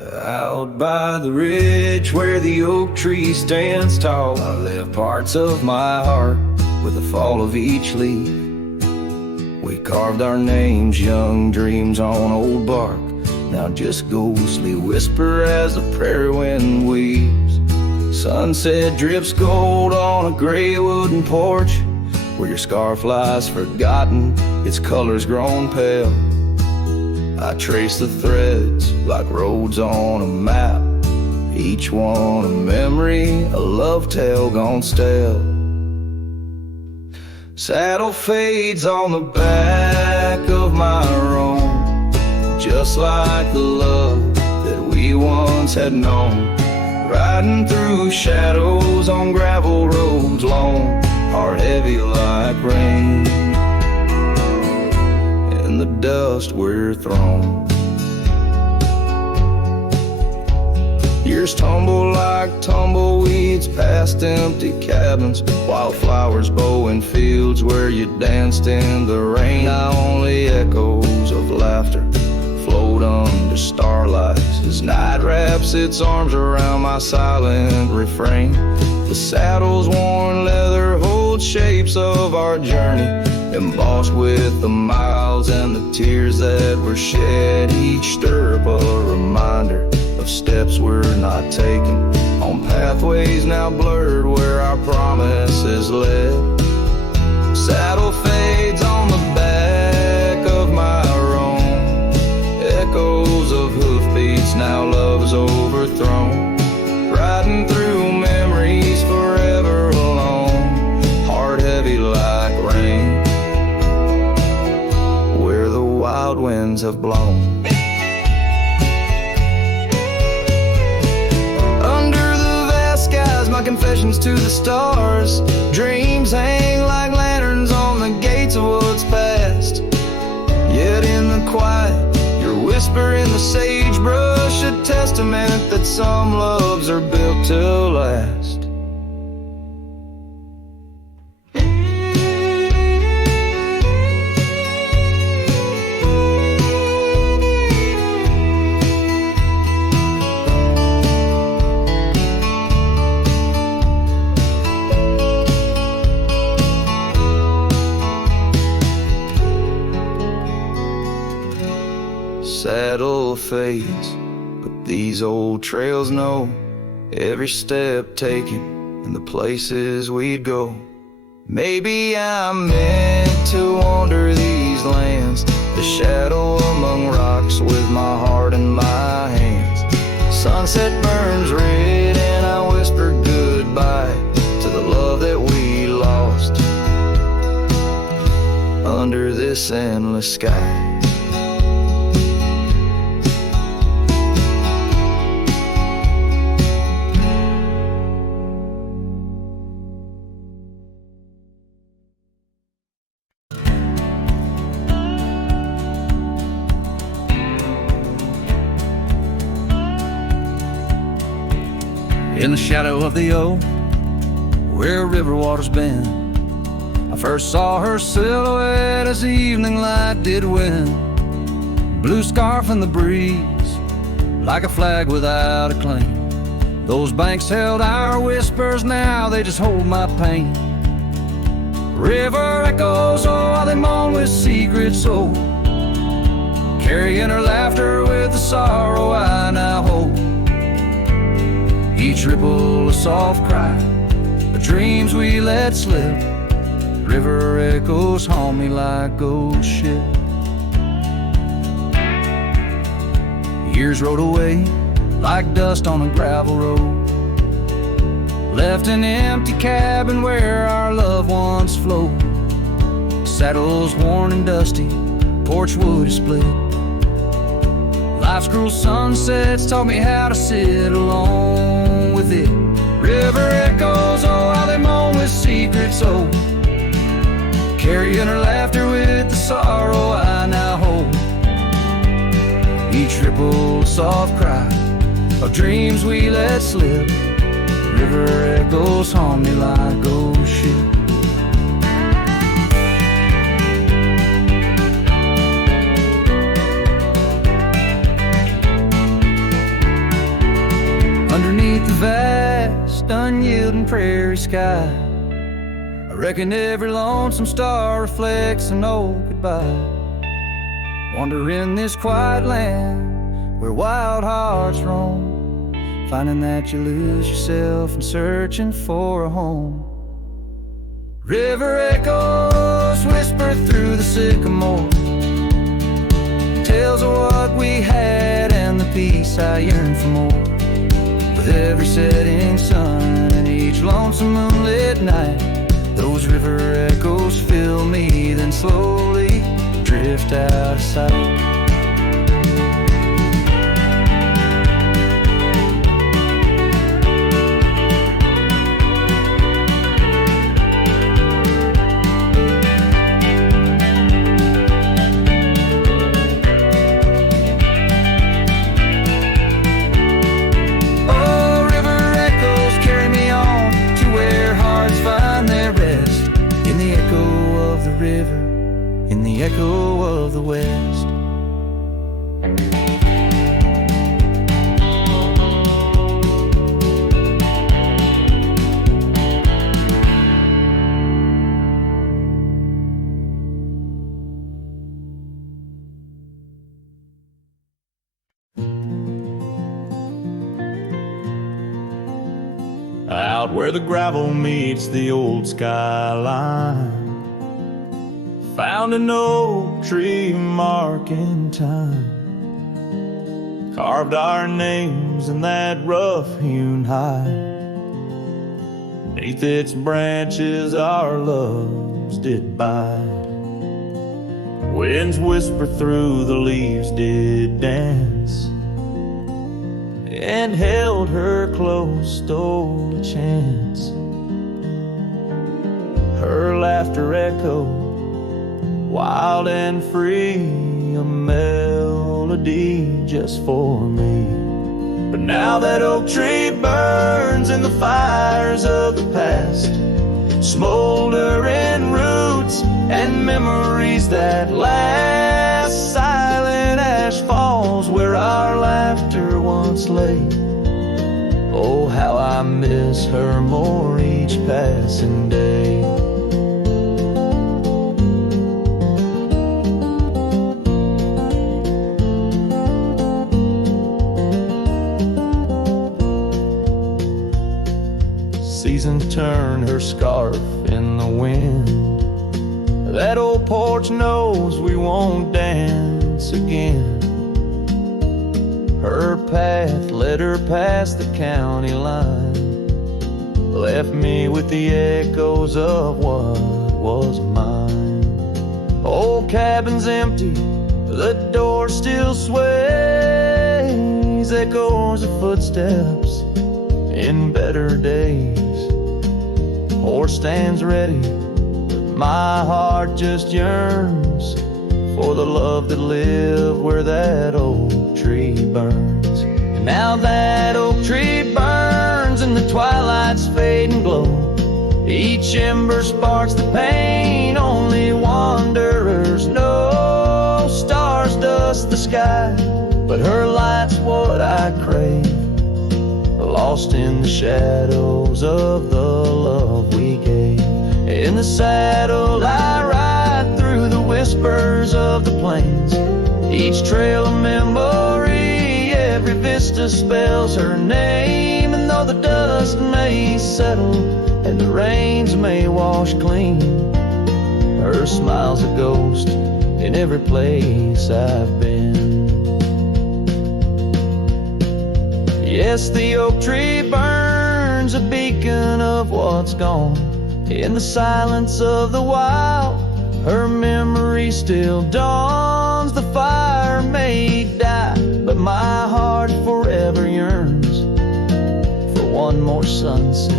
Out by the ridge where the oak tree stands tall, I left parts of my heart with the fall of each leaf. We carved our names, young dreams on old bark, now just ghostly whisper as the prairie wind weaves. Sunset drips gold on a gray wooden porch, where your scarf lies forgotten, its colors grown pale. I trace the threads like roads on a map, each one a memory, a love tale gone stale. Saddle fades on the back of my roan, just like the love that we once had known. Riding through shadows on gravel roads long, heart heavy like rain. In the dust we're thrown. Years tumble like tumbleweeds past empty cabins, wildflowers bow in fields where you danced in the rain. Now only echoes of laughter float under starlight as night wraps its arms around my silent refrain. The saddle's worn leather holds shapes of our journey, embossed with the miles and the tears that were shed. Each stirrup a reminder of steps we're not taking, on pathways now blurred where our promises led. Saddle fades on the back of my roan, echoes of hoofbeats, now love's overthrown. Riding through memories forever alone, heart heavy like rain, where the wild winds have blown. My confessions to the stars, dreams hang like lanterns on the gates of what's past. Yet in the quiet, your whisper in the sagebrush, a testament that some loves are built to last. Saddle fades, but these old trails know every step taken and the places we'd go. Maybe I'm meant to wander these lands, the shadow among rocks with my heart in my hands. Sunset burns red and I whisper goodbye to the love that we lost under this endless sky. In the shadow of the oak, where river waters bend, I first saw her silhouette as the evening light did win. Blue scarf in the breeze, like a flag without a claim. Those banks held our whispers, now they just hold my pain. River echoes, oh, how they moan with secret soul, carrying her laughter with the sorrow I now hold. Each ripple a soft cry, the dreams we let slip. River echoes haunt me like ghost ship. Years rode away like dust on a gravel road, left an empty cabin where our loved ones float. Saddles worn and dusty, porch wood is split. Life's cruel sunsets taught me how to sit alone with it. River echoes, oh, how they moan with secret soul, carrying her laughter with the sorrow I now hold. Each ripple a soft cry of dreams we let slip. River echoes haunt me like ghost ship. soft, unyielding prairie sky. I reckon every lonesome star reflects an old goodbye. Wander in this quiet land where wild hearts roam, finding that you lose yourself and searching for a home. River echoes whisper through the sycamore, tales of what we had and the peace I yearn for more. With every setting sun and each lonesome moonlit night, those river echoes fill me, then slowly drift out of sight. In the echo of the West. Out where the gravel meets the old skyline, found an oak tree mark in time, carved our names in that rough-hewn hide. Beneath its branches our loves did bide. Winds whisper through the leaves did dance, and held her close, stole a chance. Her laughter echoed wild and free, a melody just for me. But now that oak tree burns in the fires of the past, smoldering roots and memories that last. Silent ash falls where our laughter once lay. Oh, how I miss her more each passing day. Seasons turn her scarf in the wind. That old porch knows we won't dance again. Her path led her past the county line, left me with the echoes of what was mine. Old cabin's empty, the door still sways, echoes of footsteps in better days. Horse stands ready, my heart just yearns for the love that lived where that oak tree burns. And now that oak tree burns and the twilight's fading glow, each ember sparks the pain only wanderers know. Stars dust the sky, but her light's what I crave, lost in the shadows of the love we gave. In the saddle I ride through the whispers of the plains, each trail a memory, every vista spells her name. And though the dust may settle and the rains may wash clean, her smile's a ghost in every place I've been. Yes, the oak tree burns, a beacon of what's gone. In the silence of the wild, her memory still dawns. The fire may die, but my heart forever yearns for one more sunset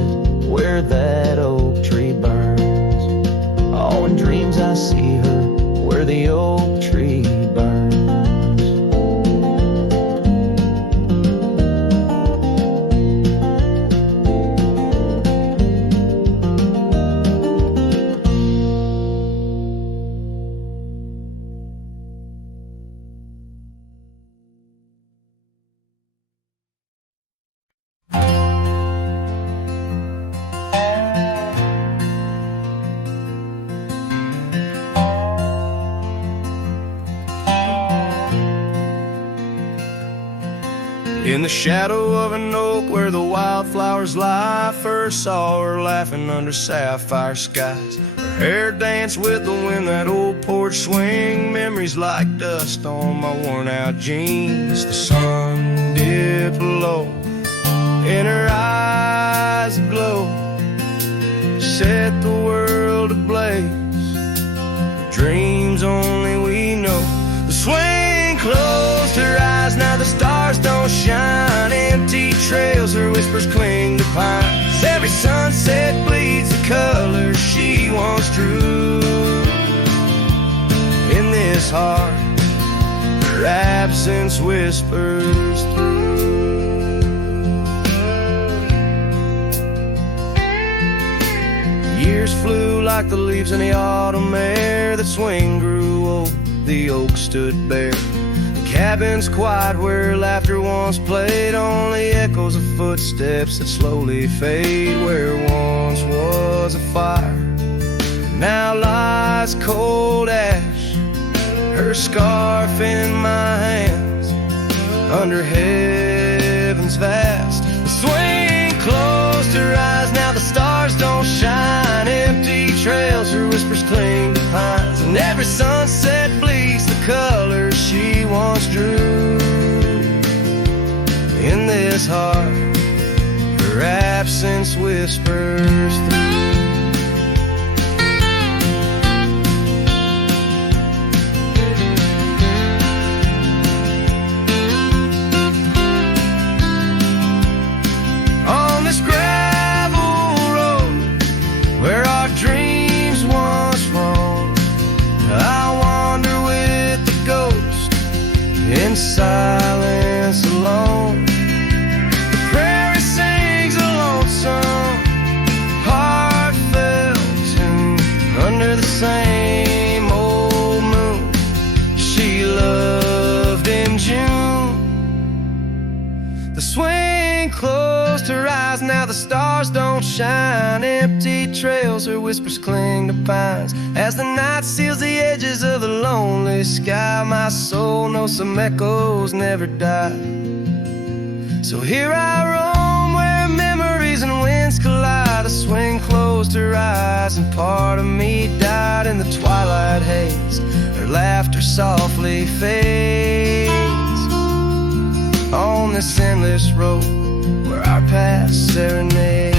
where that oak tree burns. Oh, in dreams I see her where the oak tree burns. In the shadow of an oak where the wildflowers lie, first saw her laughing under sapphire skies. Her hair danced with the wind, that old porch swing. Memories like dust on my worn out jeans. The sun dipped low, in her eyes aglow, set the world ablaze. Dreams only we know. The swing closed her eyes, now the stars don't shine. Empty trails, her whispers cling to pines. Every sunset bleeds the colors she once drew. In this heart, her absence whispers through. Years flew like the leaves in the autumn air. The swing grew old, the oak stood bare. The cabin's quiet where laughter once played, only echoes of footsteps that slowly fade. Where once was a fire, now lies cold ash. Her scarf in my hands, under heaven's vast. The swing closed her eyes, now the stars don't shine. Empty trails, her whispers cling to pines. And every sunset bleeds the colors she once drew. In this heart, her absence whispers through. In silence alone, the prairie sings a lonesome, heartfelt tune. Under the same old moon she loved in June. The swing closed her eyes, now the stars don't shine. Empty trails, her whispers cling to pines. As the night seals the edges of the lonely sky, my soul knows some echoes never die. So here I roam where memories and winds collide. The swing closed her eyes and part of me died in the twilight haze. Her laughter softly fades on this endless road where our past serenades.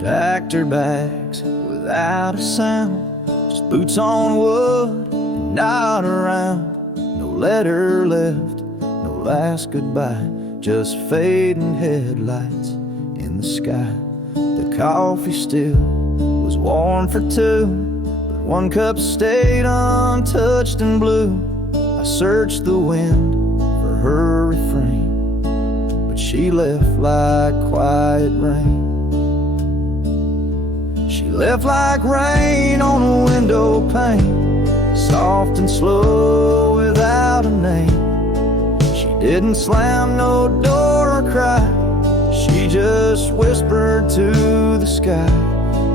Packed her bags without a sound, just boots on wood and not around. No letter left, no last goodbye, just fading headlights in the sky. The coffee still was warm for two, but one cup stayed untouched and blue. I searched the wind for her refrain, but she left like quiet rain. She left like rain on a window pane, soft and slow without a name. She didn't slam no door or cry, she just whispered to the sky.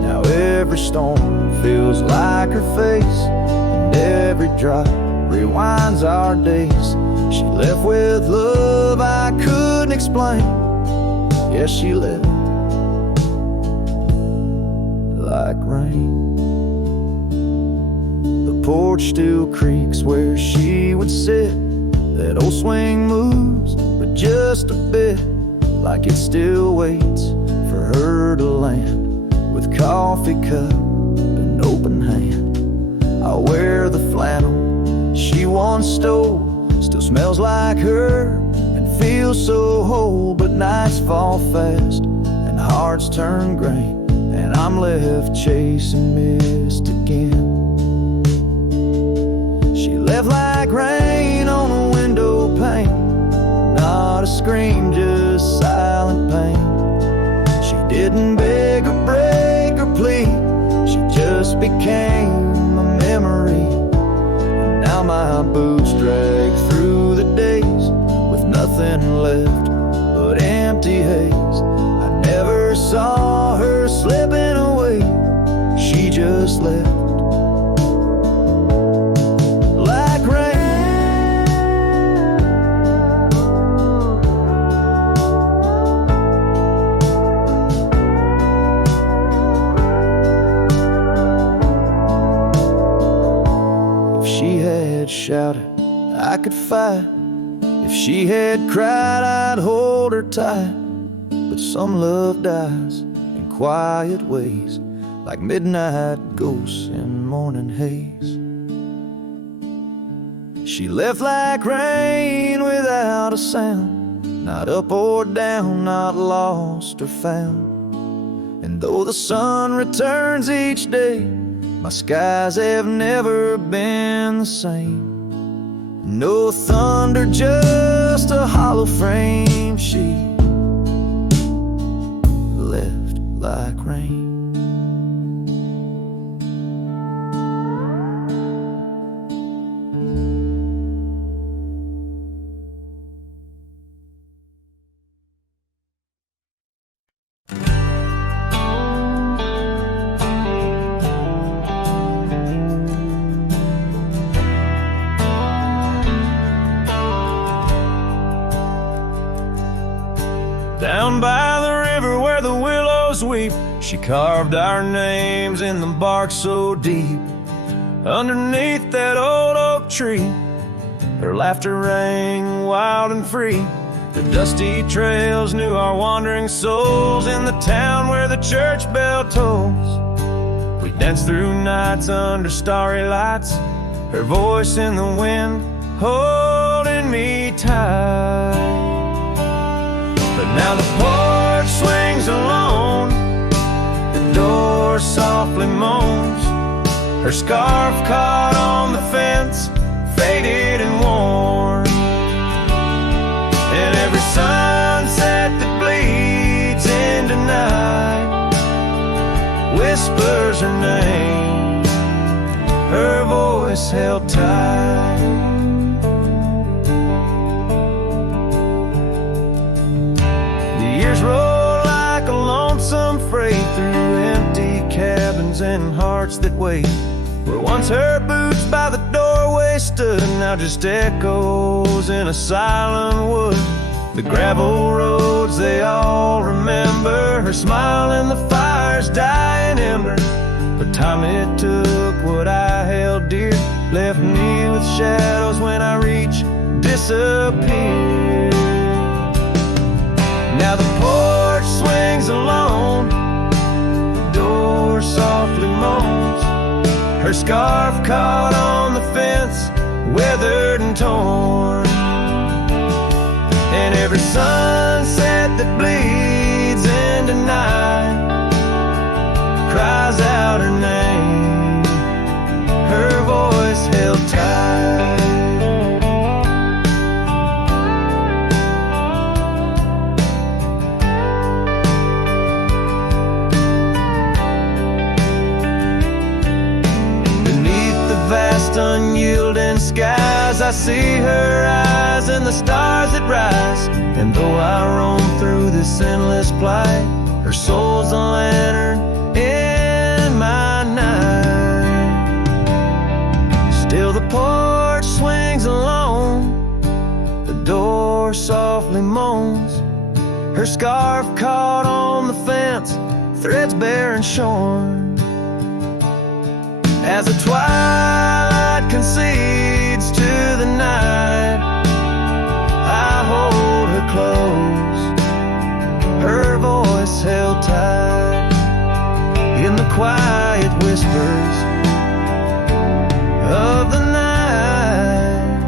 Now every storm feels like her face, and every drop rewinds our days. She left with love I couldn't explain. Yes, she left like rain. The porch still creaks where she would sit. That old swing moves, but just a bit, like it still waits for her to land. With coffee cup and open hand, I'll wear the flannel she once stole. Still smells like her and feels so whole. But nights fall fast and hearts turn gray, and I'm left chasing mist again. She left like rain on a window pane, not a scream, just silent pain. She Didn't beg or break or plead, she just became a memory. And now my boots drag through the days with nothing left but empty haze. I never saw her slipping away, she just left like rain. If she had shouted, I could fight. If she had cried, I'd hold her tight. But some love dies in quiet ways, like midnight ghosts in morning haze. She left like rain without a sound, not up or down, not lost or found. And though the sun returns each day, my skies have never been the same. No thunder, just a hollow frame. She left like rain. Down by the river where the willows weep, she carved our names in the bark so deep. Underneath that old oak tree, her laughter rang wild and free. The dusty trails knew our wandering souls in the town where the church bell tolls. We danced through nights under starry lights, her voice in the wind holding me tight. But now the porch swings alone, the door softly moans. Her scarf caught on the fence, faded and worn. And every sunset that bleeds into night whispers her name, her voice held tight. Roll like a lonesome freight through empty cabins and hearts that wait. Where once her boots by the doorway stood, now just echoes in a silent wood. The gravel roads they all remember, her smile and the fire's dying ember. But time it took what I held dear, left me with shadows when I reach disappear. Now the porch swings alone, the door softly moans. Her scarf caught on the fence, weathered and torn. And every sunset that bleeds into night cries out her name, her voice held tight. Vast unyielding skies, I see her eyes and the stars that rise. And though I roam through this endless plight, her soul's a lantern in my night. Still the porch swings alone, the door softly moans. Her scarf caught on the fence, threads bare and shorn. As the twilight concedes to the night, I hold her close, her voice held tight. In the quiet whispers of the night,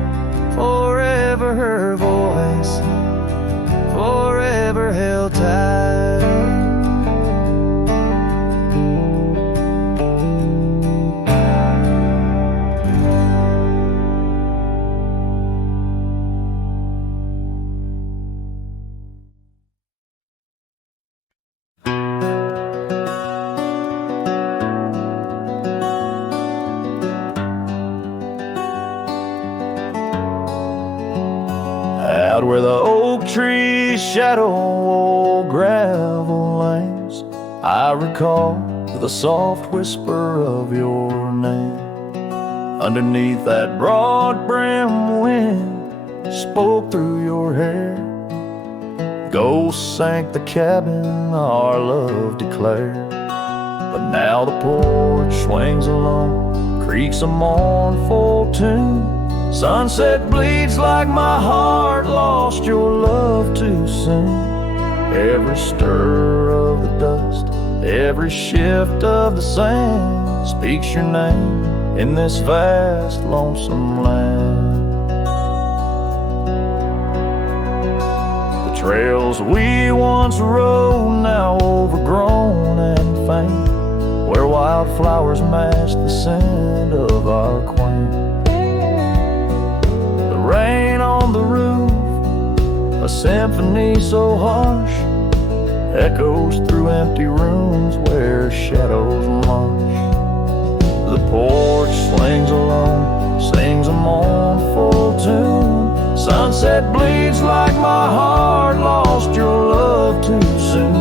forever her voice, forever held tight. shadow old gravel lanes, I recall the soft whisper of your name. Underneath that broad brim wind spoke through your hair. Ghosts sank the cabin our love declared. But now the porch swings alone, creaks a mournful tune. Sunset bleeds like my heart lost your love too soon. Every stir of the dust, every shift of the sand speaks your name in this vast, lonesome land. The trails we once rode, now overgrown and faint, where wildflowers mask the scent of our quaint. The rain on the roof, a symphony so harsh, echoes through empty rooms where shadows march. The porch swings alone, sings a mournful tune. Sunset bleeds like my heart lost your love too soon.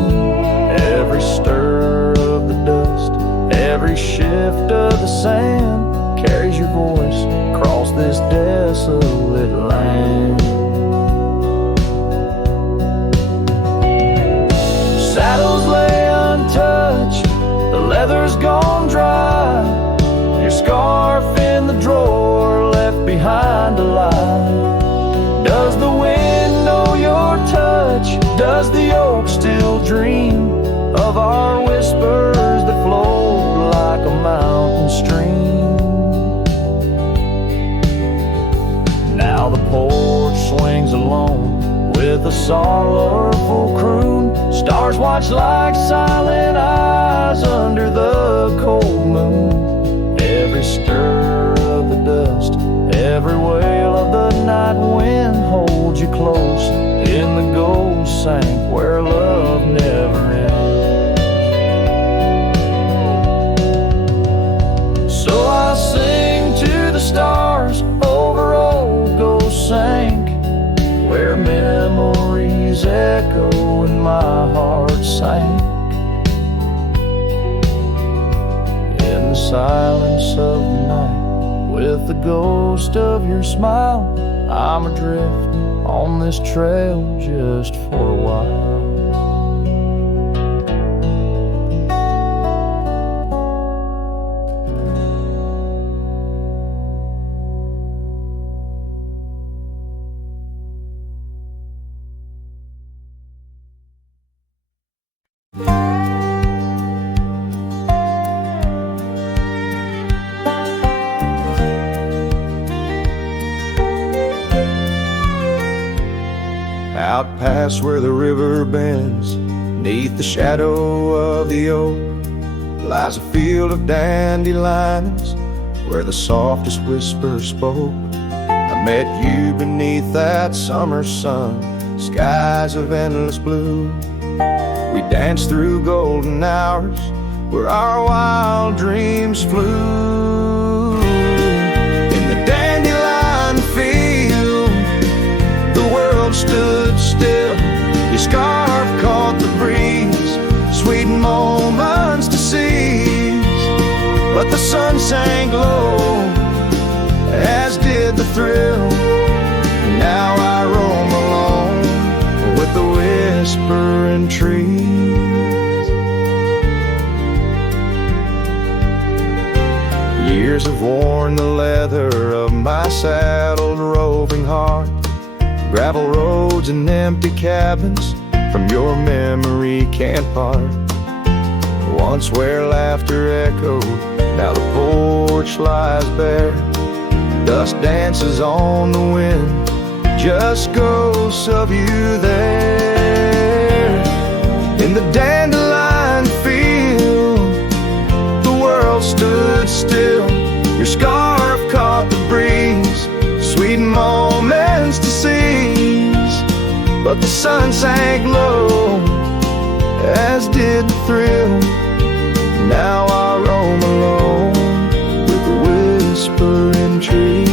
Every stir of the dust, every shift of the sand carries your voice across this desolate land. Saddles lay untouched, the leather's gone dry. Your scarf in the drawer left behind alive. Does the wind know your touch? Does the oak still dream of our whispers that flowed like a mountain stream? Now the porch swings alone with a sorrowful croon. Stars watch like silent eyes under the cold moon. Every stir of the dust, every wail of the night wind holds you close in the gold sank where love never ends. So I sing to the stars over old ghost sank, where memories echo and my heart sank. In the silence of the night, with the ghost of your smile, I'm adrift on this trail just for a while. Out past where the river bends, neath the shadow of the oak, lies a field of dandelions where the softest whisper spoke. I met you beneath that summer sun, skies of endless blue. We danced through golden hours where our wild dreams flew. In the dandelion field, the world stood still. Your scarf caught the breeze, sweet moments to seize. But the sun sank low, as did the thrill. Now I roam alone with the whispering trees. Years have worn the leather of my saddled roving heart. Gravel roads and empty cabins from your memory can't part. Once where laughter echoed, now the porch lies bare. Dust dances on the wind, just ghosts of you there. In the dandelion field, the world stood still. Your scarf caught the breeze, sweet moments to seize. But the sun sank low, as did the thrill. Now I roam alone with the whispering trees.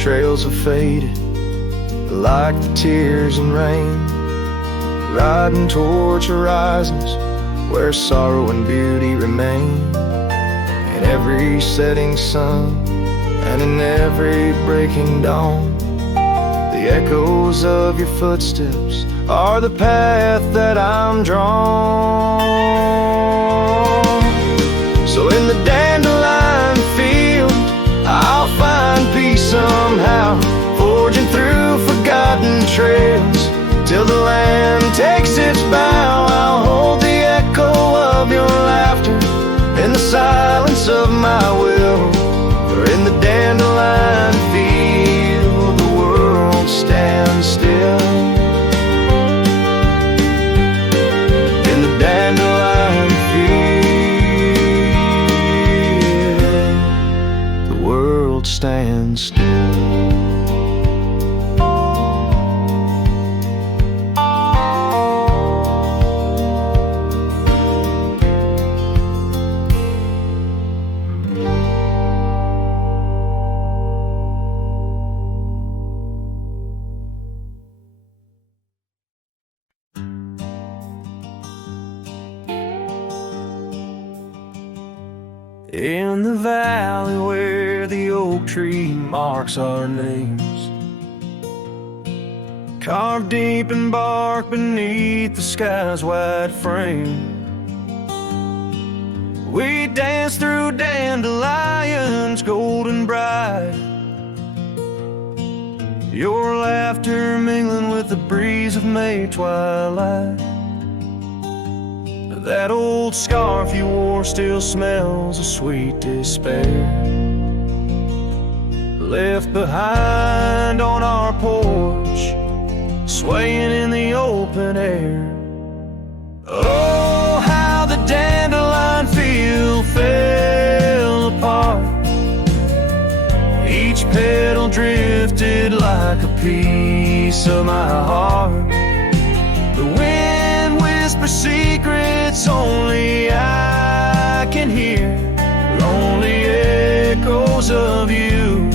trails have faded like the tears and rain, riding towards horizons where sorrow and beauty remain. In every setting sun and in every breaking dawn, the echoes of your footsteps are the path that I'm drawn. So in the dandelion field, I'll find peace somehow, forging through forgotten trails till the land takes its bow. I'll hold the echo of your laughter in the silence of my will. For in the dandelion field, the world stands still. In the dandelion field, the world stands still. In the valley where the oak tree marks our names, carved deep in bark beneath the sky's wide frame, we dance through dandelions golden bright, your laughter mingling with the breeze of May twilight. That old scarf you wore still smells of sweet despair, left behind on our porch, swaying in the open air. Oh, how the dandelion field fell apart, each petal drifted like a piece of my heart. The wind whispers secrets only I can hear, lonely echoes of you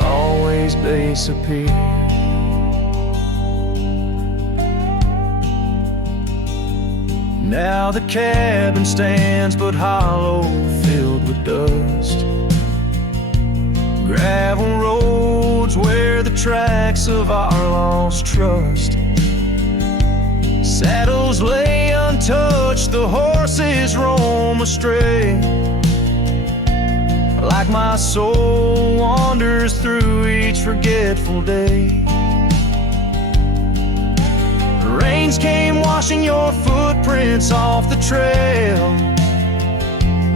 always disappear. Now the cabin stands but hollow, filled with dust, gravel roads where the tracks of our lost trust. Saddles lay untouched, the horses roam astray, like my soul wanders through each forgetful day. Rains came washing your footprints off the trail,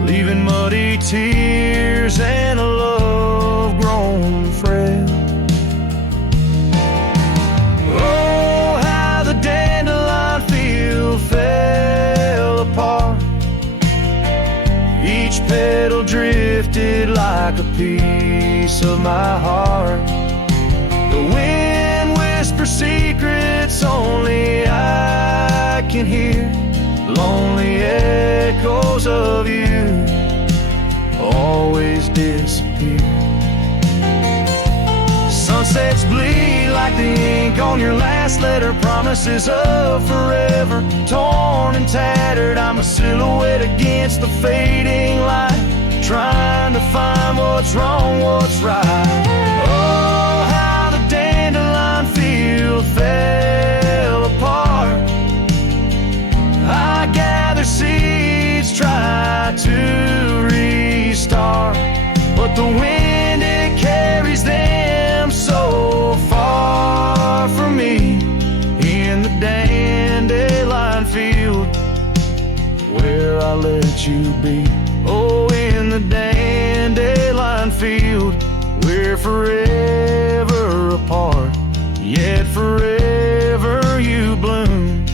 leaving muddy tears and a love grown frail. Oh, how the dandelion field fell apart, each petal drifted like a piece of my heart. The wind whispers secrets only I can hear, lonely echoes of you always disappear. Sunsets bleed like the ink on your last letter, promises of forever, torn and tattered. I'm a silhouette against the fading light, trying to find what's wrong, what's right. Oh, how the dandelion field fell apart, I gather seeds, try to restart, but the wind, it carries them so far from me. In the dandelion field where I let you be. Oh, in the dandelion field we're forever apart, yet forever you bloom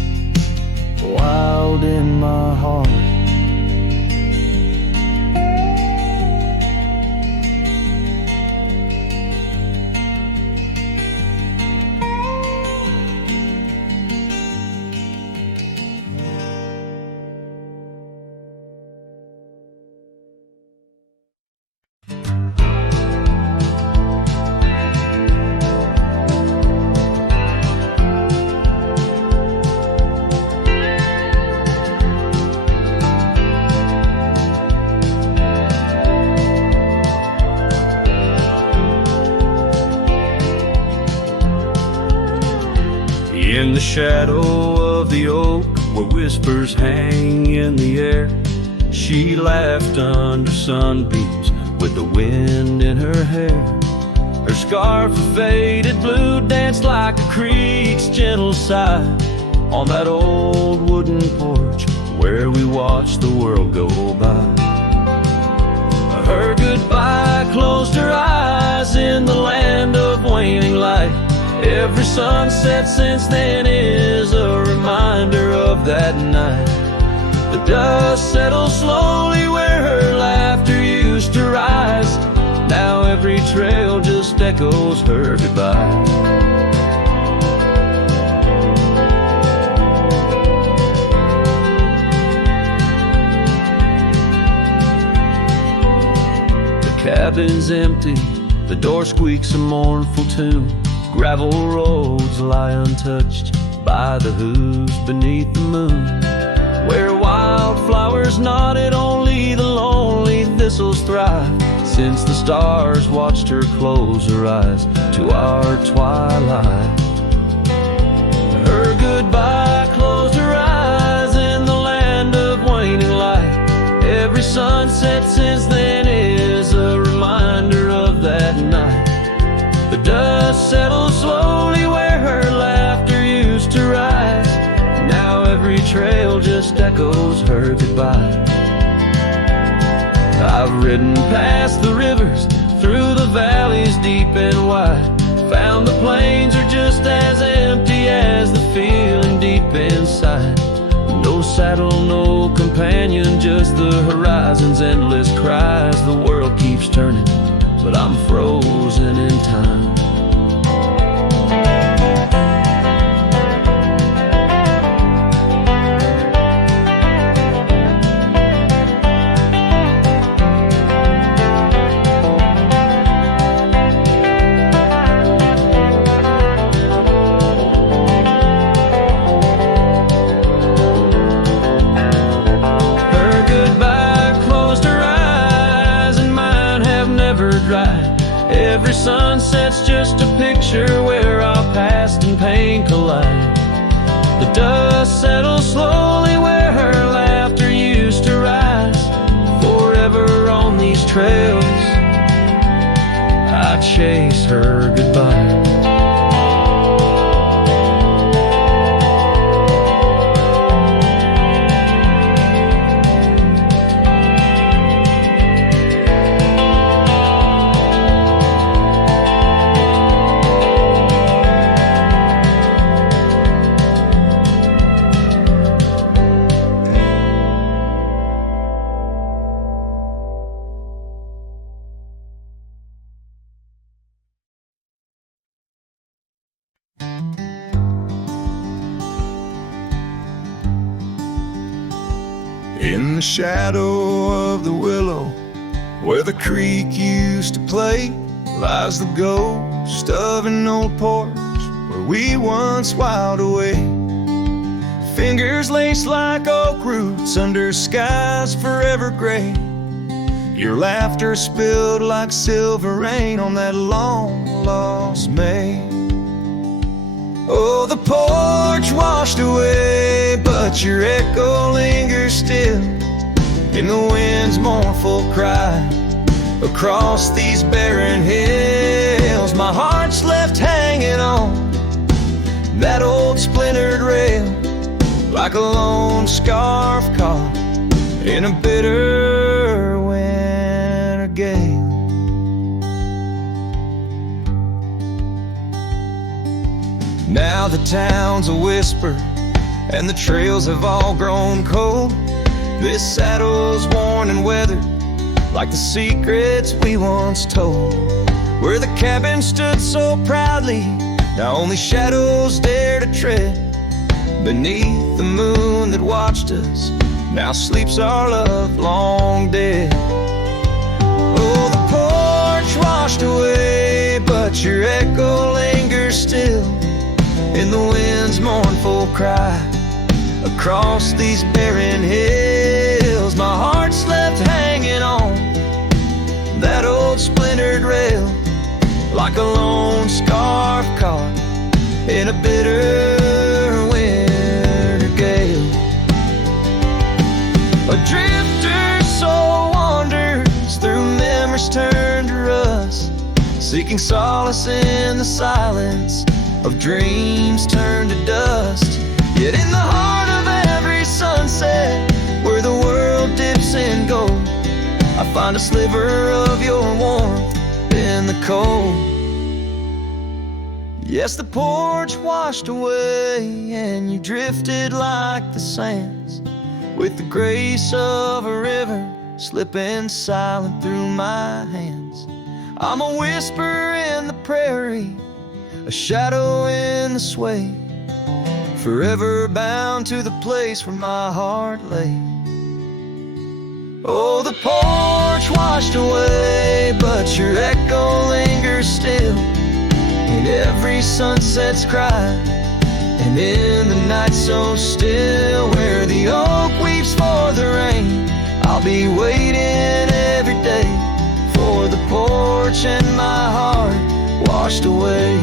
wild in my heart. In the shadow of the oak, where whispers hang in the air, she laughed under sunbeams with the wind in her hair. Her scarf of faded blue danced like a creek's gentle sigh on that old wooden porch where we watched the world go by. Her goodbye closed her eyes in the land of waning light. Every sunset since then is a reminder of that night. The dust settles slowly where her laughter used to rise. Now every trail just echoes her goodbye. The cabin's empty, the door squeaks a mournful tune. Gravel roads lie untouched by the hooves beneath the moon. Where wildflowers nodded, only the lonely thistles thrive, since the stars watched her close her eyes to our twilight. Her goodbye closed her eyes in the land of waning light. Every sunset since then is a reminder of that night. The dust settles slowly where her laughter used to rise. Now every trail just echoes her goodbye. I've ridden past the rivers, through the valleys deep and wide. Found the plains are just as empty as the feeling deep inside. No saddle, no companion, just the horizon's endless cries. The world keeps turning, but I'm frozen in time. Every sunset's just a picture where our past and pain collide. The dust settles slowly where her laughter used to rise. Forever on these trails, I chase her goodbye. In the shadow of the willow, where the creek used to play, lies the ghost of an old porch where we once whiled away. Fingers laced like oak roots under skies forever gray. Your laughter spilled like silver rain on that long-lost May. Oh, the porch washed away, but your echo lingers still in the wind's mournful cry across these barren hills. My heart's left hanging on that old splintered rail like a lone scarf caught in a bitter winter gale. Now the town's a whisper and the trails have all grown cold. This saddle's worn and weathered like the secrets we once told. Where the cabin stood so proudly, now only shadows dare to tread. Beneath the moon that watched us, now sleeps our love long dead. Oh, the porch washed away, but your echo lingers still in the wind's mournful cry across these barren hills. My heart's left hanging on that old splintered rail like a lone scarf caught in a bitter seeking solace in the silence of dreams turned to dust. Yet in the heart of every sunset, where the world dips in gold, I find a sliver of your warmth in the cold. Yes, the porch washed away and you drifted like the sands, with the grace of a river slipping silent through my hands. I'm a whisper in the prairie, a shadow in the sway, forever bound to the place where my heart lay. Oh, the porch washed away, but your echo lingers still in every sunset's cry, and in the night so still, where the oak weeps for the rain, I'll be waiting every day for the porch and my heart washed away.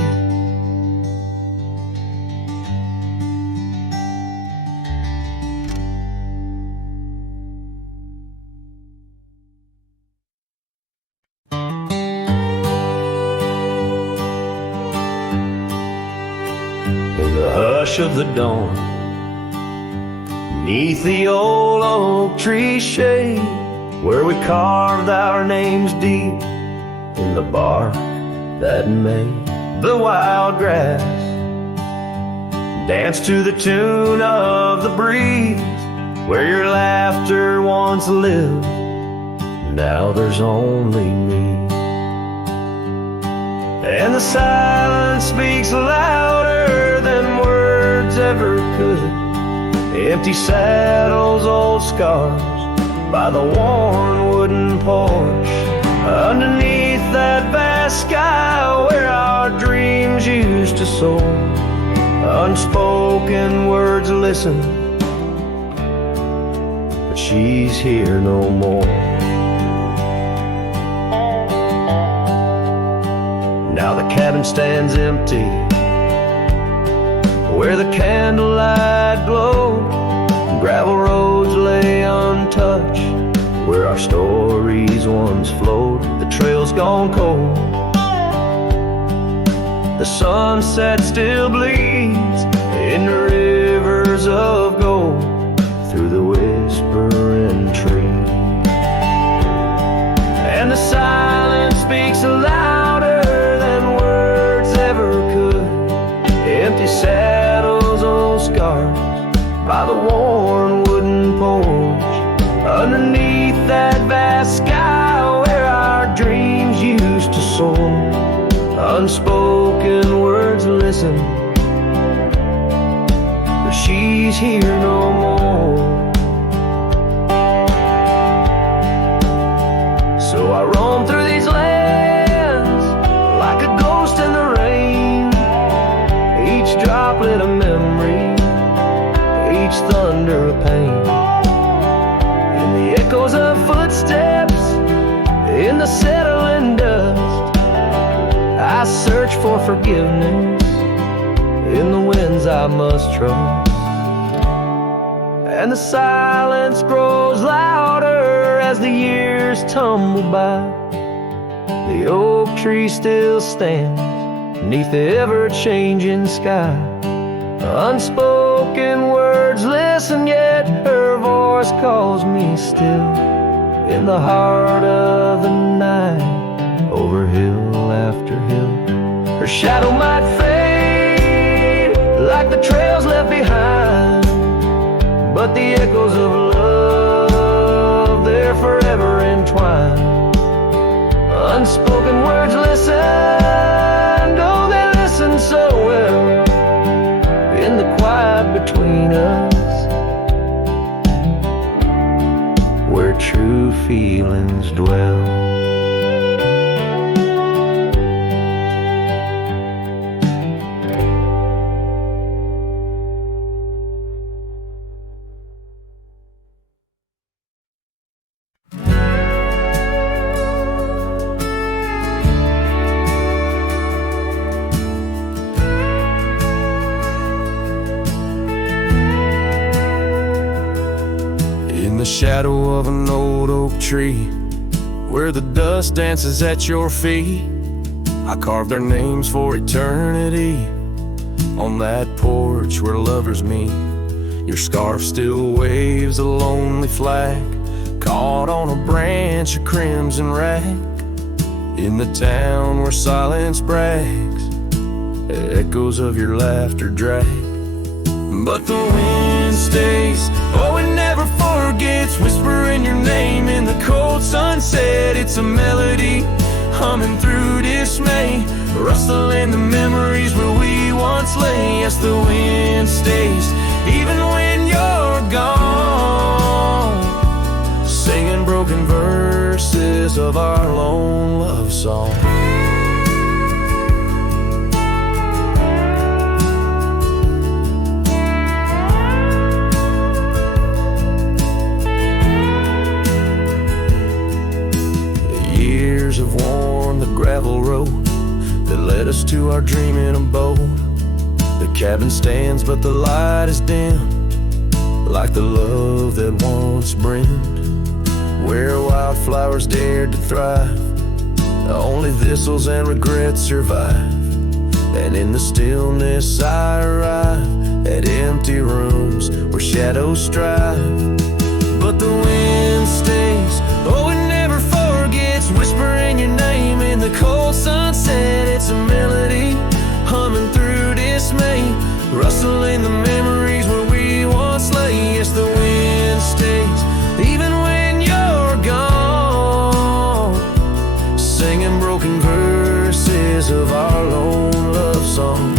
In the hush of the dawn, 'neath the old oak tree shade, where we carved our names deep in the bark that made the wild grass dance to the tune of the breeze, where your laughter once lived, now there's only me. And the silence speaks louder than words ever could. Empty saddles, old scars by the worn wooden porch, underneath that vast sky where our dreams used to soar. Unspoken words listen, but she's here no more. Now the cabin stands empty, where the candlelight glowed. Gravel roads lay untouched, where our stories once flowed. The trail's gone cold, the sunset still bleeds in the rivers of gold through the whispering trees. And the silence speaks louder than words ever could. Empty saddles, old scars by the worn wooden porch, underneath that vast sky where our dreams used to soar. Unspoken words listen, but she's here no more. So I roam through these lands like a ghost in the rain, each droplet a memory, each thunder a pain. In the echoes of footsteps, in the settling dust, I search for forgiveness in the winds I must trust. And the silence grows louder as the years tumble by. The oak tree still stands beneath the ever-changing sky. Unspoken words listen, yet her voice calls me still in the heart of the night, over hill after hill. Her shadow might fade like the trails left behind, but the echoes of love, they're forever entwined. Unspoken words listen, oh, they listen so well in the quiet between us, where true feelings dwell. Shadow of an old oak tree, where the dust dances at your feet, I carved their names for eternity on that porch where lovers meet. Your scarf still waves a lonely flag, caught on a branch of crimson rag, in the town where silence brags, echoes of your laughter drag. But the wind stays, oh it never forgets, whispering your name in the cold sunset. It's a melody humming through dismay, rustling the memories where we once lay. Yes, the wind stays, even when you're gone, singing broken verses of our lone love song. Have worn the gravel road that led us to our dreaming abode. The cabin stands but the light is dimmed, like the love that once brimmed, where wildflowers dared to thrive. Only thistles and regrets survive, and in the stillness I arrive at empty rooms where shadows strive. But the wind stays, oh it never forgets, whispering your name in the cold sunset. It's a melody humming through dismay, rustling the memories where we once lay. Yes, the wind stays, even when you're gone, singing broken verses of our lone love song.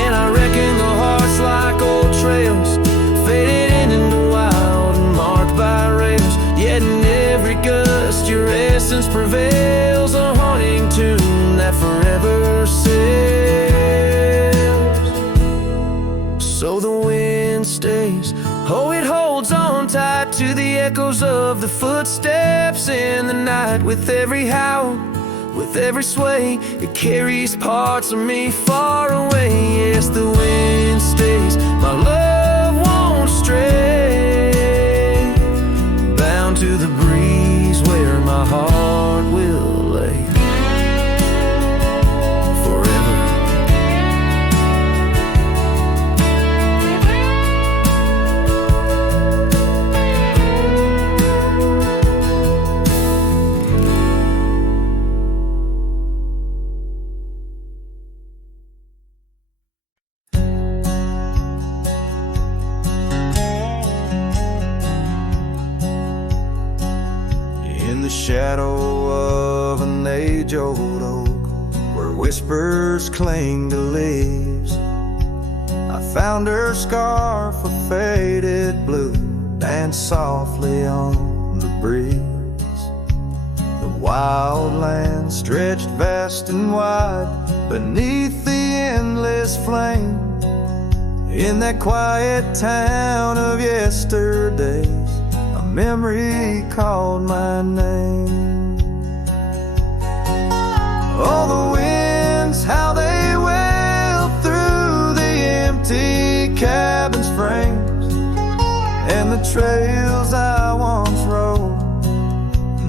And I reckon the hearts like old trails, faded into wild and marked by rails, yet in every gust your essence prevails, a haunting tune that forever sails. So the wind stays, oh it holds on tight to the echoes of the footsteps in the night. With every howl, with every sway, it carries parts of me far away. Yes, the wind stays, my love won't stray, bound to the breeze where my heart will lay forever. Shadow of an age-old oak, where whispers cling to leaves, I found her scarf of faded blue, danced softly on the breeze. The wild land stretched vast and wide beneath the endless flame, in that quiet town of yesterdays, a memory called my name. Oh, the winds, how they wail through the empty cabin's frames, and the trails I once rode,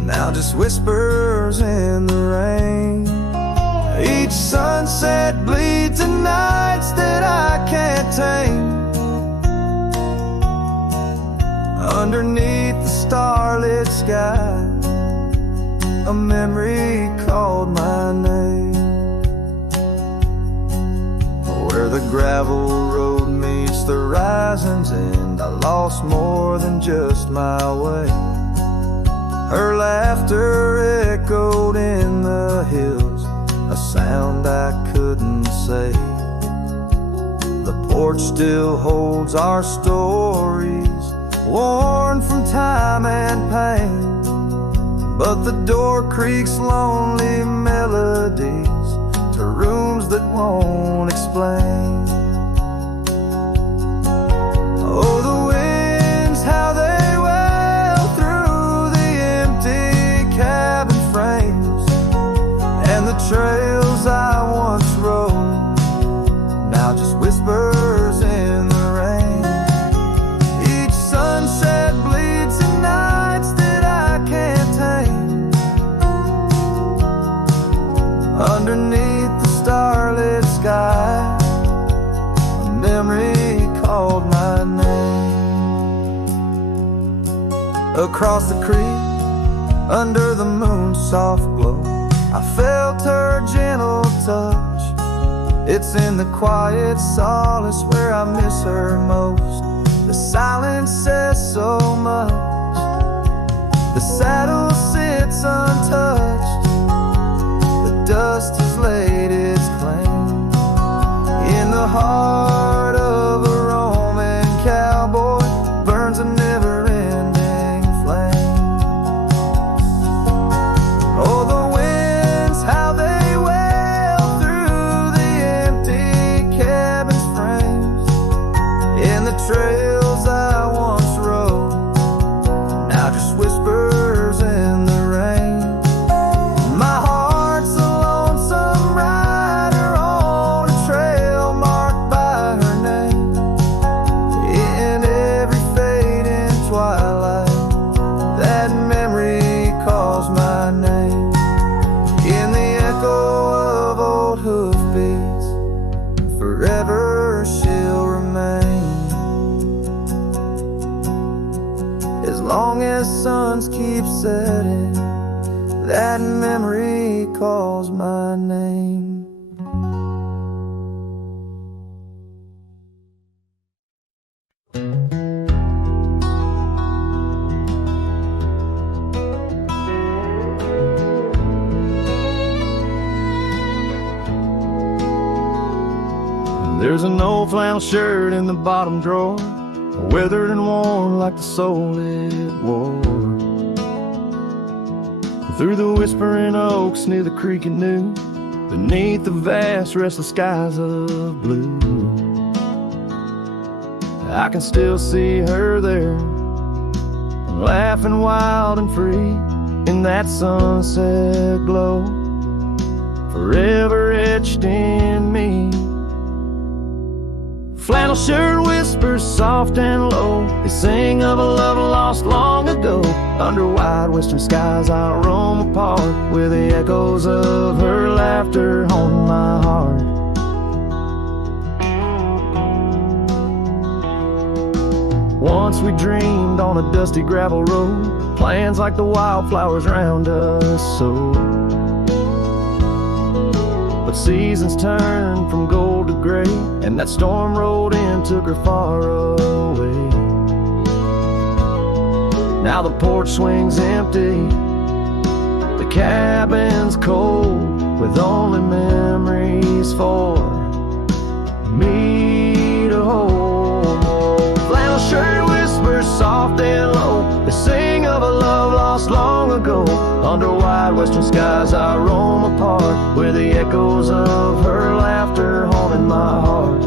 now just whispers in the rain. Each sunset bleeds in nights that I can't tame, underneath the starlit sky, a memory called my name. Where the gravel road meets the horizon's end, I lost more than just my way. Her laughter echoed in the hills, a sound I couldn't say. The porch still holds our stories, worn from time and pain, but the door creaks lonely melodies to rooms that won't explain. Oh, the winds, how they wail through the empty cabin frames, and the trails I once rode, now just whispers in the rain. Each sunset bleeds in nights that I can't tame, underneath the starlit sky. A memory called my name. Across the creek, under the moon's soft glow, I felt her gentle touch. It's in the quiet solace where I miss her most. The silence says so much. The saddle sits untouched. The dust has laid its claim. In the heart of a Roman cowboy burns a never-ending flame. Oh, the winds, how they wail through the empty cabin's frames. In the trails I once rode, now just whispers in the rain. My heart's a lonesome rider on a trail marked by her name. In every fading twilight, that memory calls my name. In the echo of old hoofbeats, forever she'll remain. As long as suns keep setting, that memory calls my name. There's an old flannel shirt in the bottom drawer, weathered and worn like the soul it wore. Through the whispering oaks near the creek it knew, beneath the vast restless skies of blue, I can still see her there, laughing wild and free in that sunset glow, forever etched in me. Flannel shirt whispers soft and low, they sing of a love lost long ago. Under wide western skies I'll roam apart, with the echoes of her laughter haunting my heart. Once we dreamed on a dusty gravel road, plans like the wildflowers round us so. But seasons turned from gold to gray, and that storm rolled in, took her far away. Now the porch swings empty, the cabin's cold, with only memories for me to hold. Flannel shirt whispers soft and low, they sing of a love lost long ago. Under wide western skies I roam apart, where the echoes of her laughter haunted my heart.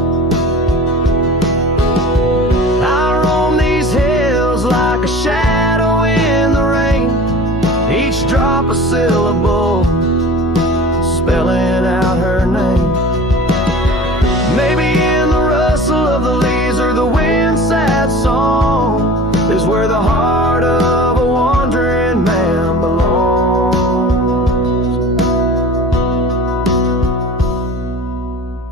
I roam these hills like a shadow in the rain, each drop a syllable, spelling out her name. Maybe in the rustle of the leaves or the wind's sad song is where the heart of a wandering man belongs.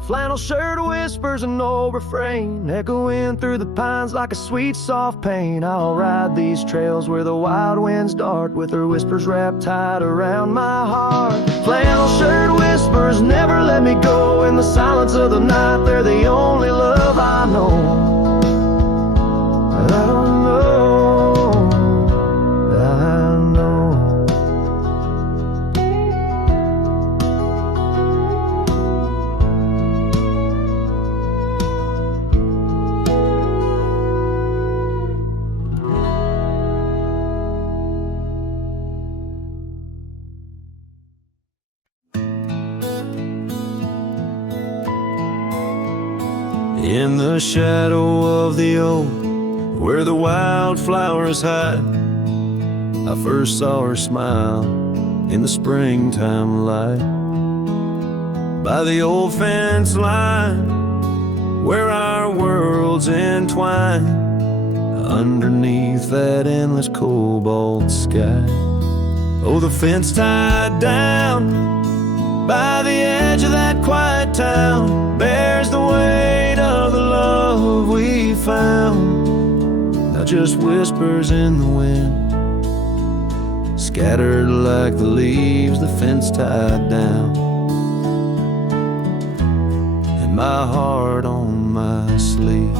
Flannel shirt whispers an old refrain, echoing through the pines like a sweet soft pain. I'll ride these trails where the wild winds dart, with her whispers wrapped tight around my heart. Flannel shirt whispers never let me go, in the silence of the night they're the only love I know. I don't know, I know. In the shadow of the oak, where the wildflowers hide, I first saw her smile in the springtime light. By the old fence line, where our worlds entwine, underneath that endless cobalt sky. Oh, the fence tied down by the edge of that quiet town bears the weight of the love we found. Now just whispers in the wind, scattered like the leaves the fence tied down, and my heart on my sleeve.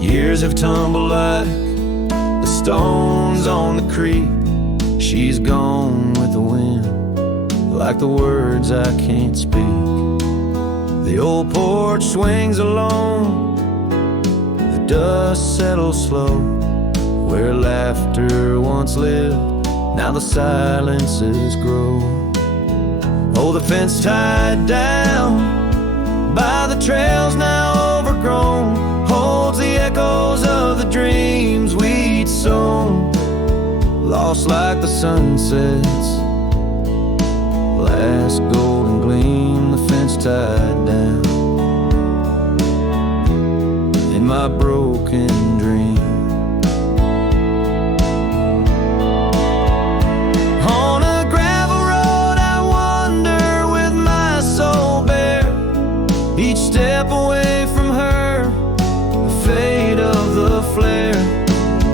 Years have tumbled like the stones on the creek. She's gone with the wind, like the words I can't speak. The old porch swings alone, the dust settles slow. Where laughter once lived, now the silences grow. Oh, the fence tied down by the trails now overgrown holds the echoes of the dreams we'd sown. Lost like the sunset's last golden gleam, the fence tied down in my broken dream. On a gravel road I wander with my soul bare, each step away from her, the fade of the flare.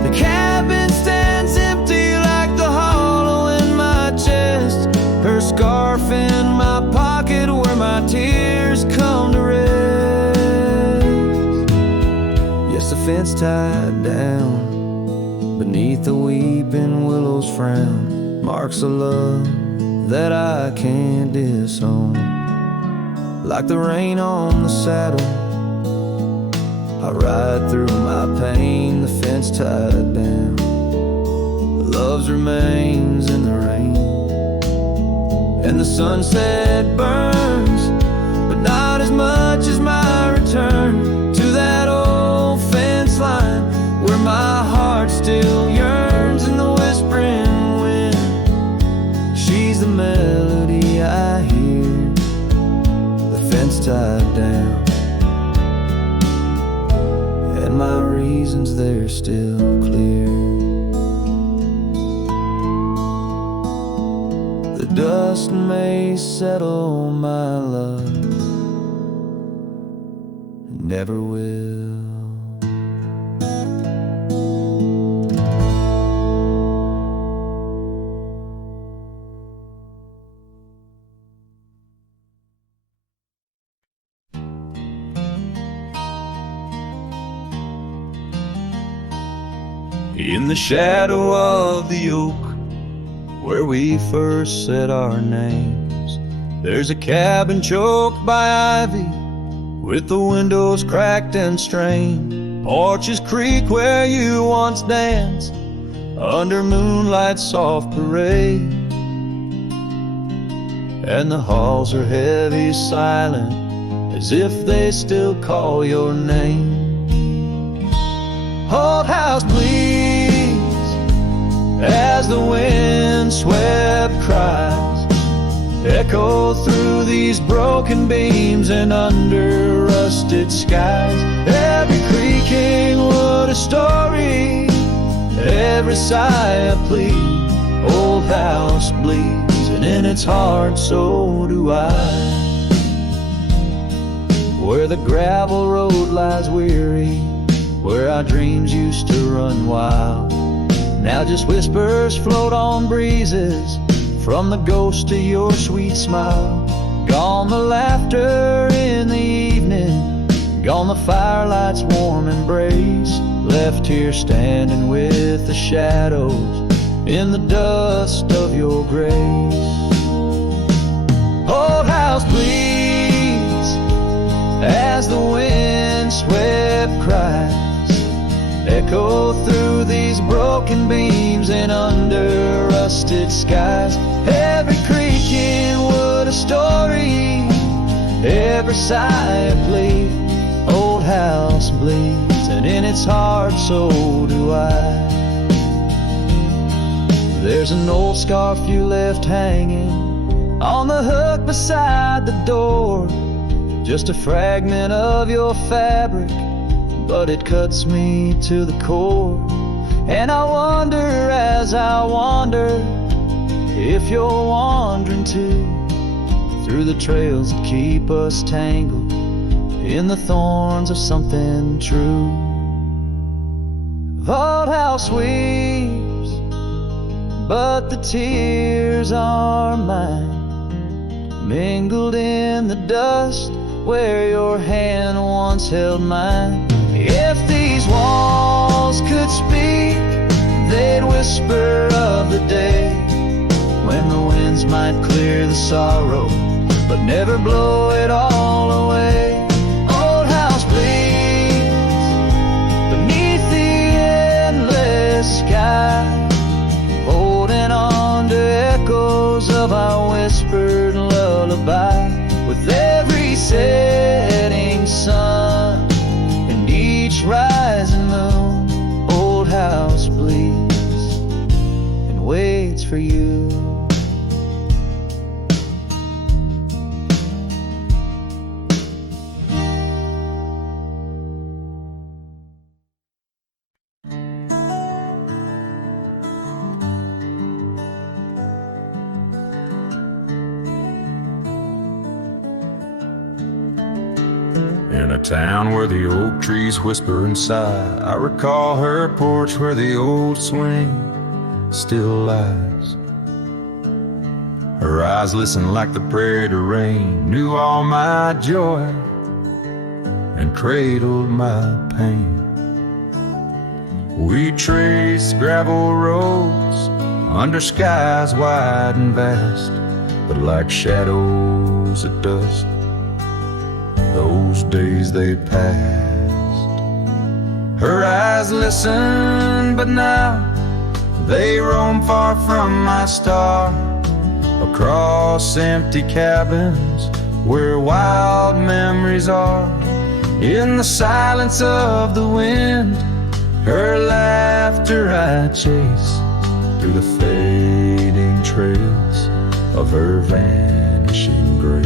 The cabin stands empty like the hollow in my chest, her scarf in my pocket where my tears come to rest. Yes, the fence tied down beneath the weeping willow's frown marks a love that I can't disown. Like the rain on the saddle, I ride through my pain, the fence tied down. Love's remains in the rain, and the sunset burns, but not as much as my return to that old fence line where my heart still yearns in the whispering wind. She's the melody I hear, the fence tied down, and my reasons they're still clear. The dust may settle, my love, never will. In the shadow of the oak where we first said our names, there's a cabin choked by ivy with the windows cracked and strained. Porches creak where you once danced under moonlight's soft parade, and the halls are heavy, silent, as if they still call your name. Old house, please, as the wind-swept cries echo through these broken beams and under rusted skies. Every creaking wood a story, every sigh a plea. Old house bleeds, and in its heart so do I. Where the gravel road lies weary, where our dreams used to run wild, now just whispers float on breezes from the ghost of your sweet smile. Gone the laughter in the evening, gone the firelight's warm embrace, left here standing with the shadows in the dust of your grace. Old house, please, as the wind swept cries echo through these broken beams and under rusted skies. Every creaking wood a story, every sigh a plea. Old house bleeds, and in its heart so do I. There's an old scarf you left hanging on the hook beside the door, just a fragment of your fabric, but it cuts me to the core. And I wonder as I wander if you're wandering too through the trails that keep us tangled in the thorns of something true. Vault house weeps, but the tears are mine, mingled in the dust where your hand once held mine. If these walls could speak, they'd whisper of the day when the winds might clear the sorrow, but never blow it all away. Old house bleeds beneath the endless sky, holding on to echoes of our whispered lullaby. With every setting sun and each rising moon, old house bleeds and waits for you. In a town where the oak trees whisper and sigh, I recall her porch where the old swing still lies. Her eyes listened like the prairie to rain, knew all my joy and cradled my pain. We traced gravel roads under skies wide and vast, but like shadows at dusk, those days they passed. Her eyes listen, but now they roam far from my star, across empty cabins where wild memories are. In the silence of the wind, her laughter I chase through the fading trails of her vanishing grace.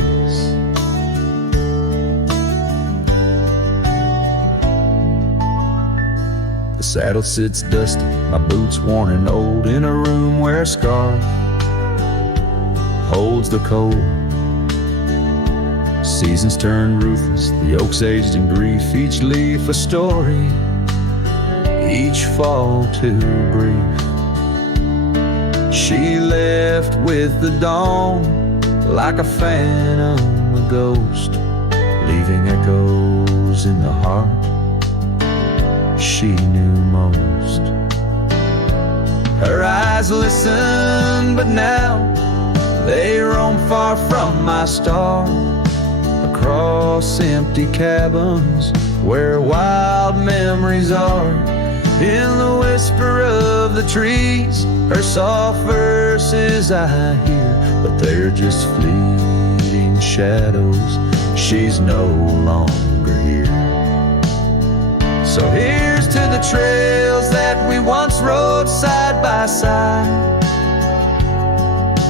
The saddle sits dusty, my boots worn and old, in a room where a scar holds the cold. Seasons turn ruthless, the oaks aged in grief, each leaf a story, each fall too brief. She left with the dawn like a phantom, a ghost, leaving echoes in the heart she knew most. Her eyes listen, but now they roam far from my star, across empty cabins where wild memories are. In the whisper of the trees, her soft verses I hear, but they're just fleeting shadows, she's no longer here. So here's to the trails that we once rode side by side.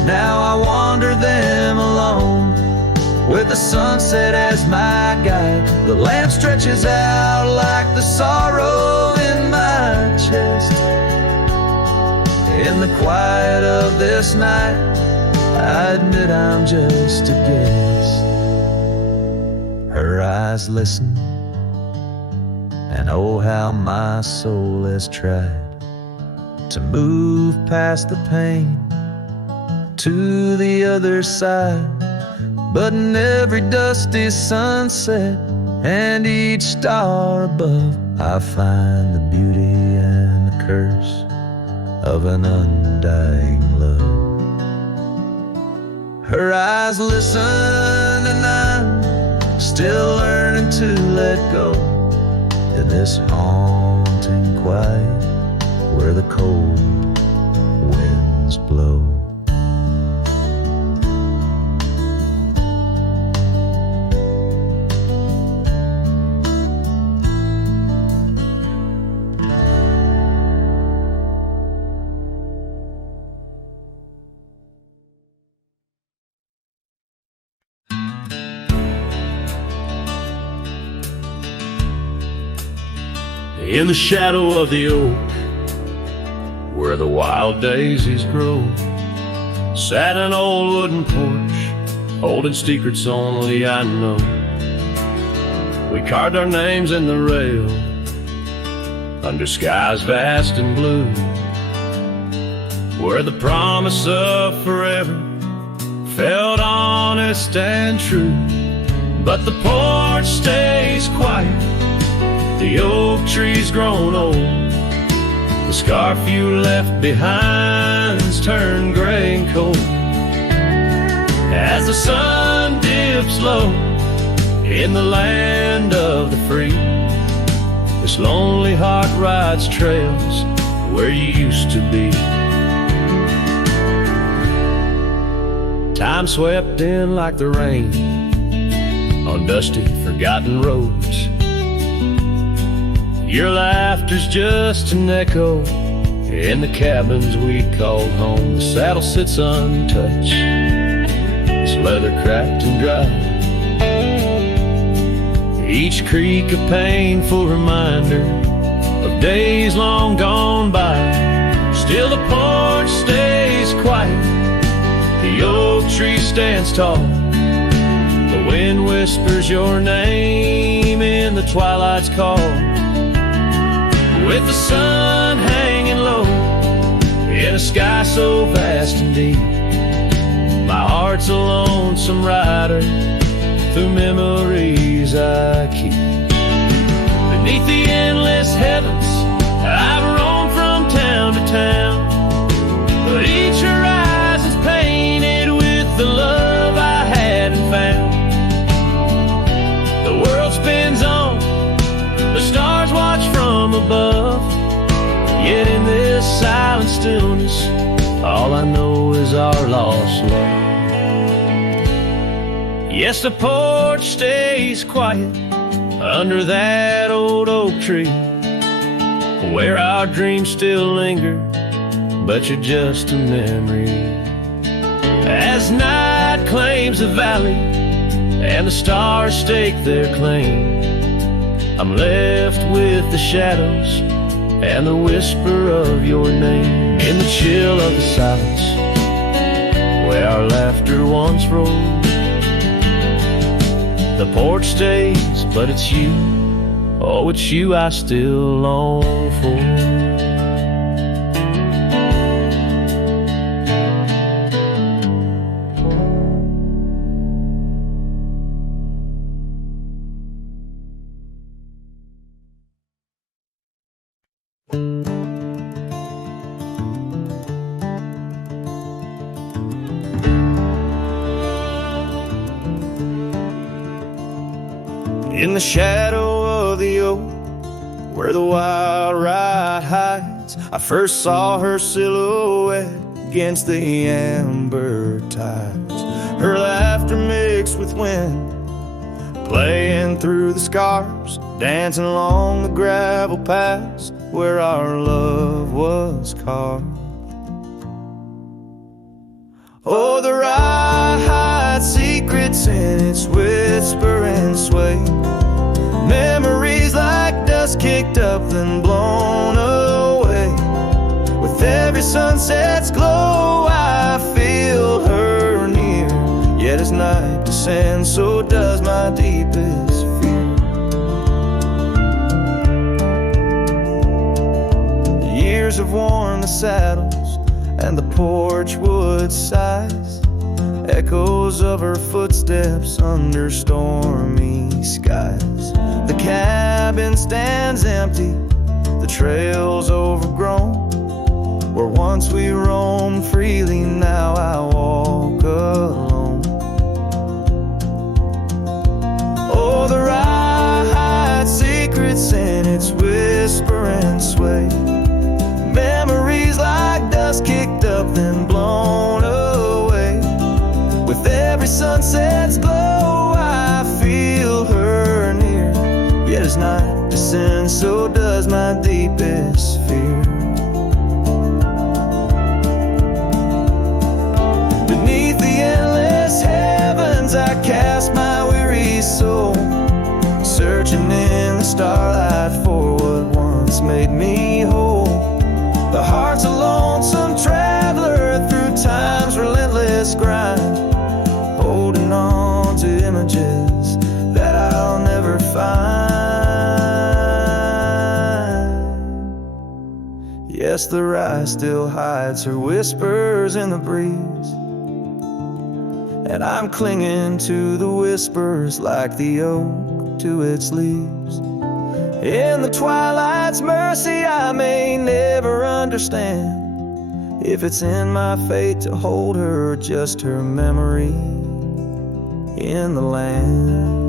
Now I wander them alone, with the sunset as my guide. The lamp stretches out like the sorrow in my chest. In the quiet of this night, I admit I'm just a guest. Her eyes listen, and oh how my soul has tried to move past the pain to the other side. But in every dusty sunset and each star above, I find the beauty and the curse of an undying love. Her eyes listen and I'm still learning to let go in this haunting quiet where the cold winds blow. In the shadow of the oak, where the wild daisies grow, Sat an old wooden porch, holding secrets only I know. We carved our names in the rail, under skies vast and blue, where the promise of forever felt honest and true. But the porch stays quiet, the oak tree's grown old, the scarf you left behind's turned gray and cold. As the sun dips low in the land of the free, this lonely heart rides trails where you used to be. Time swept in like the rain on dusty, forgotten roads. Your laughter's just an echo in the cabins we called home. The saddle sits untouched, its leather cracked and dry. Each creak a painful reminder of days long gone by. Still the porch stays quiet, the oak tree stands tall, the wind whispers your name in the twilight's call. With the sun hanging low in a sky so vast and deep, my heart's a lonesome rider through memories I keep. Beneath the endless heavens I've roamed from town to town, but each horizon's painted with the love I hadn't found. The world spins on, the stars watch from above, yet in this silent stillness all I know is our lost love. Yes, the porch stays quiet under that old oak tree, where our dreams still linger, but you're just a memory. As night claims the valley and the stars stake their claim, I'm left with the shadows and the whisper of your name. In the chill of the silence where our laughter once rolled, the porch stays, but it's you, oh, it's you I still long for. In the shadow of the oak, where the wild ride hides, I first saw her silhouette against the amber tides. Her laughter mixed with wind, playing through the scars, dancing along the gravel paths where our love was carved. Oh, the ride hides secrets in its whisper and sway, memories like dust kicked up then blown away. With every sunset's glow I feel her near, yet as night descends so does my deepest fear. The years have worn the saddles and the porch wood sighs, echoes of her footsteps under stormy skies. The cabin stands empty, the trail's overgrown, where once we roamed freely now I walk alone. Oh, the ride hides secrets in its whisper and sway, memories like dust kicked up then blown away. With every sunset's glow I feel her near, yet as night descends so does my deepest fear. Beneath the endless heavens I cast my weary soul, searching in the starlight for what once made me whole. The heart's a lonesome traveler through time's relentless find. Yes, the rye still hides her whispers in the breeze, and I'm clinging to the whispers like the oak to its leaves. In the twilight's mercy, I may never understand if it's in my fate to hold her or just her memory in the land.